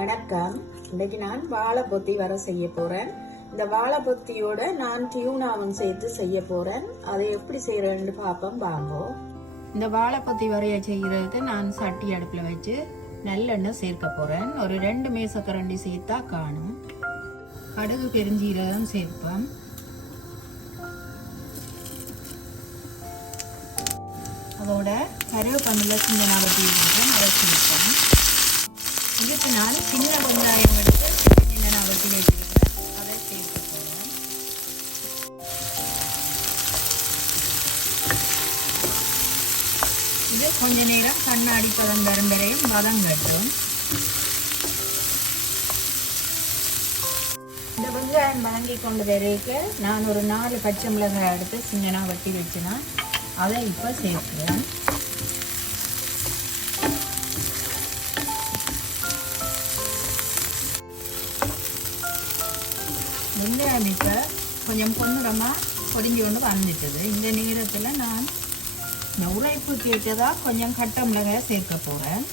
வணக்கம். இன்னைக்கு நான் வாழைப்பொத்தி வர செய்ய போறேன். இந்த வாழைப்பொத்தியோட நான் டியூனாவும் சேர்த்து செய்ய போறேன். அதை எப்படி செய்யறேன்னு பார்ப்போம் வாங்கோ. இந்த வாழைப்பத்தி வரைய செய்கிறதுக்கு நான் சட்டி அடுப்பில் வச்சு நல்லெண்ணெய் சேர்க்க போகிறேன் ஒரு ரெண்டு மேசக்கரண்டி சேர்த்தா காணும். கடுகு பெருஞ்சீரகம் சேர்ப்பேன் அதோட கருவேப்பந்தில் சின்ன நவட்டி இருக்கும் அதை சேர்ப்பேன் இதுக்கு நான் சின்ன வெங்காயம் எடுத்து சின்ன நான் வெட்டி வச்சிருக்கிறேன். அதை சேர்த்து போகிறேன் இது கொஞ்ச நேரம் கண்ணாடி பதம் வரும் வரையும் வதங்கட்டும். இந்த வெங்காயம் வதங்கி கொண்டு வரைக்கு நான் ஒரு நாலு பச்சை மிளகாய் எடுத்து சின்னனாக வெட்டி வச்சுனா அதை இப்போ சேர்க்குறேன். வெங்காயம் இப்போ கொஞ்சம் பொன்னிறமாக பொரிஞ்சு கொண்டு வந்துட்டது இந்த நேரத்தில் நான் இந்த உழைப்பு கேட்டதாக கொஞ்சம் கட்ட மிளகாய் சேர்க்க போகிறேன்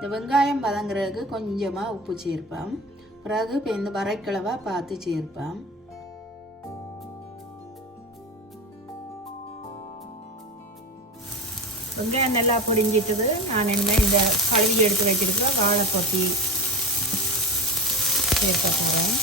இந்த வெங்காயம் பதங்குறதுக்கு கொஞ்சமாக உப்பு சேர்ப்பேன் பிறகு இப்போ இந்த வரைக்கிழவா பார்த்து சேர்ப்பேன் வெங்காயம் நல்லா பொரிஞ்சிட்டது. நான் இனிமேல் இந்த கழுவி எடுத்து வச்சிருக்கிற வாழைப்பொத்தி சேர்க்க போகிறேன்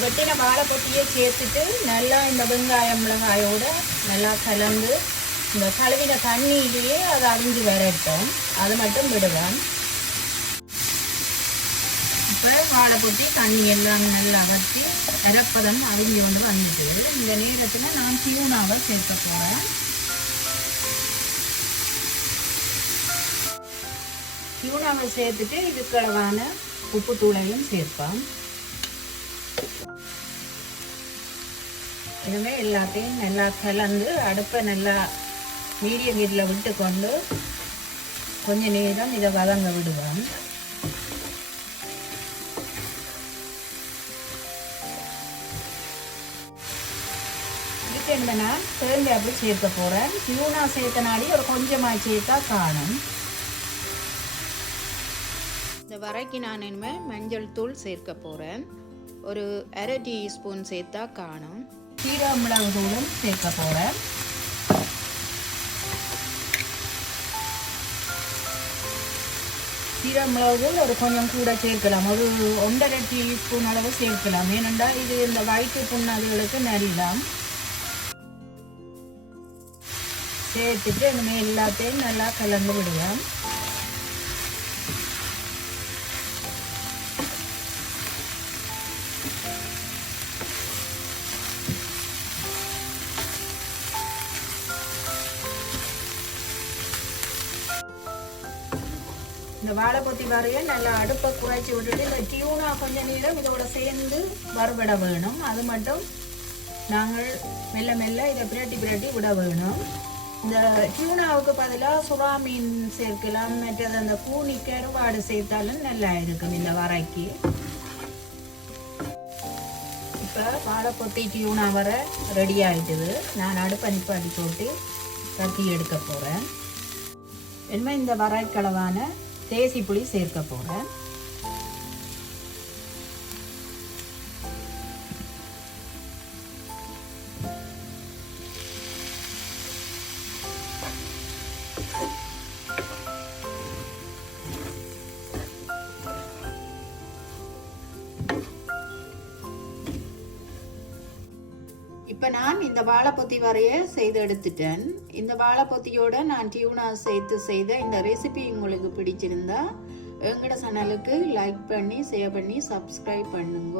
வெட்டின வாழைப்பொட்டியை சேர்த்துட்டு நல்லா இந்த வெங்காயம் மிளகாயோட நல்லா கலந்து இந்த கழுவின தண்ணியிலேயே அதை அரிஞ்சு வரட்டும் அது மட்டும் விடுவேன் இப்போ வாழைப்பொட்டி தண்ணி எல்லாம் நல்லா வச்சு இறப்பதம் அரிஞ்சு கொண்டு வந்துட்டு இந்த நேரத்தில் நான் டியூனாவை சேர்க்க போகிறேன் டியூனாவை சேர்த்துட்டு இதுக்களவான உப்பு தூளையும் சேர்ப்பேன் இதுவே எல்லாத்தையும் நல்லா கலந்து அடுப்பை நல்லா மீடியம் ஹீட்டில் விட்டு கொண்டு கொஞ்ச நேரம் இதை வதங்க விடுவோம். இதுக்கு என்ன நான் தேங்காய் சேர்க்க போகிறேன் டியூனா சேர்த்தனாடி ஒரு கொஞ்சமாக சேர்த்தா காணும். இந்த வரைக்கு நான் இனிமேல் மஞ்சள் தூள் சேர்க்க போகிறேன் ஒரு அரை டீஸ்பூன் சேர்த்தா காணும். சீரா மிளகு தூளும் சேர்க்க போகிறேன் சீரா மிளகு ஒரு கொஞ்சம் கூட சேர்க்கலாம். ஒரு ஒன்றரை டீஸ்பூன் அளவு சேர்க்கலாம். ஏனென்றால் இது இந்த வயிற்று புண்ணாதிகளுக்கு நல்லலாம் சேர்த்துட்டு இனிமேல் எல்லாத்தையும் நல்லா கலந்து விடுவேன் இந்த வாழைப்பொத்தி வரைய நல்லா அடுப்பை குறைச்சி விட்டுட்டு இந்த டியூனா கொஞ்சம் நேரம் இதோட சேர்ந்து வறுவிட வேணும். அது மட்டும் நாங்கள் மெல்ல மெல்ல இதை பிரட்டி பிரட்டி விட வேணும். இந்த டியூனாவுக்கு பதிலாக சுறா மீன் சேர்க்கலாம். மற்றது அந்த கூனி கருவாடு சேர்த்தாலும் நல்லா இருக்கும் இந்த வரைக்கு. இப்போ வாழைப்பொத்தி டியூனா வர ரெடி ஆகிட்டுது நான் அடுப்பை நிப்பாட்டி போட்டு கத்தி எடுக்க போகிறேன் என்ன இந்த வரைக்களவான தேசி புளி சேர்க்க போகிறேன் இப்போ நான் இந்த வாழைப்பொத்தி வரைய செய்து எடுத்துட்டேன். இந்த வாழைப்பொத்தியோட நான் டியூனா சேர்த்து செய்த இந்த ரெசிபி உங்களுக்கு பிடிச்சிருந்தா எங்களோட சேனலுக்கு லைக் பண்ணி ஷேர் பண்ணி சப்ஸ்கிரைப் பண்ணுங்க.